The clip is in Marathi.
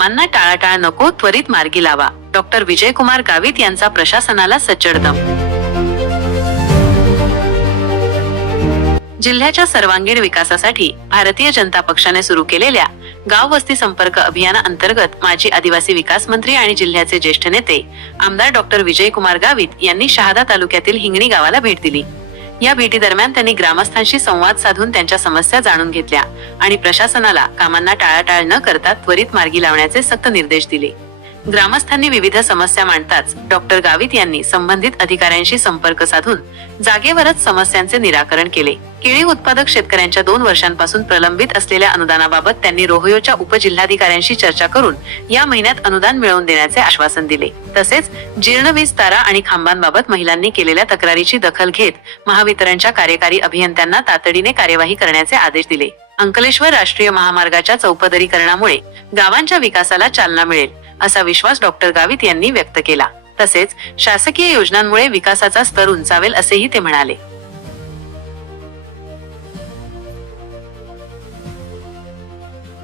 कामांना टाळाटाळ नको त्वरित मार्गी लावा. डॉक्टर विजयकुमार गावित यांचा प्रशासनाला सच्चडदम जिल्ह्याच्या सर्वांगीण विकासासाठी भारतीय जनता पक्षाने सुरू केलेल्या गाव वस्ती संपर्क अभियानाअंतर्गत माजी आदिवासी विकास मंत्री आणि जिल्ह्याचे ज्येष्ठ नेते आमदार डॉक्टर विजयकुमार गावित यांनी शहादा तालुक्यातील हिंगणी गावाला भेट दिली. या भेटी दरम्यान त्यांनी ग्रामस्थांशी संवाद साधून त्यांच्या समस्या जाणून घेतल्या आणि प्रशासनाला कामांना टाळाटाळ न करता त्वरित मार्गी लावण्याचे सक्त निर्देश दिले. ग्रामस्थांनी विविध समस्या मांडताच डॉक्टर गावित यांनी संबंधित अधिकाऱ्यांशी संपर्क साधून जागेवरच समस्यांचे निराकरण केले. केळी उत्पादक शेतकऱ्यांच्या दोन वर्षांपासून प्रलंबित असलेल्या अनुदानाबाबत त्यांनी रोहयोच्या उपजिल्हाधिकाऱ्यांशी चर्चा करून या महिन्यात अनुदान मिळवून देण्याचे आश्वासन दिले. तसेच जीर्ण वीज तारा आणि खांबांबाबत महिलांनी केलेल्या तक्रारीची दखल घेत महावितरणच्या कार्यकारी अभियंत्यांना तातडीने कार्यवाही करण्याचे आदेश दिले. अंकलेश्वर राष्ट्रीय महामार्गाच्या चौपदरीकरणामुळे गावांच्या विकासाला चालना मिळेल असा विश्वास डॉक्टर गावित यांनी व्यक्त केला. तसेच शासकीय योजनांमुळे विकासाचा स्तर उंचावेल असेही ते म्हणाले.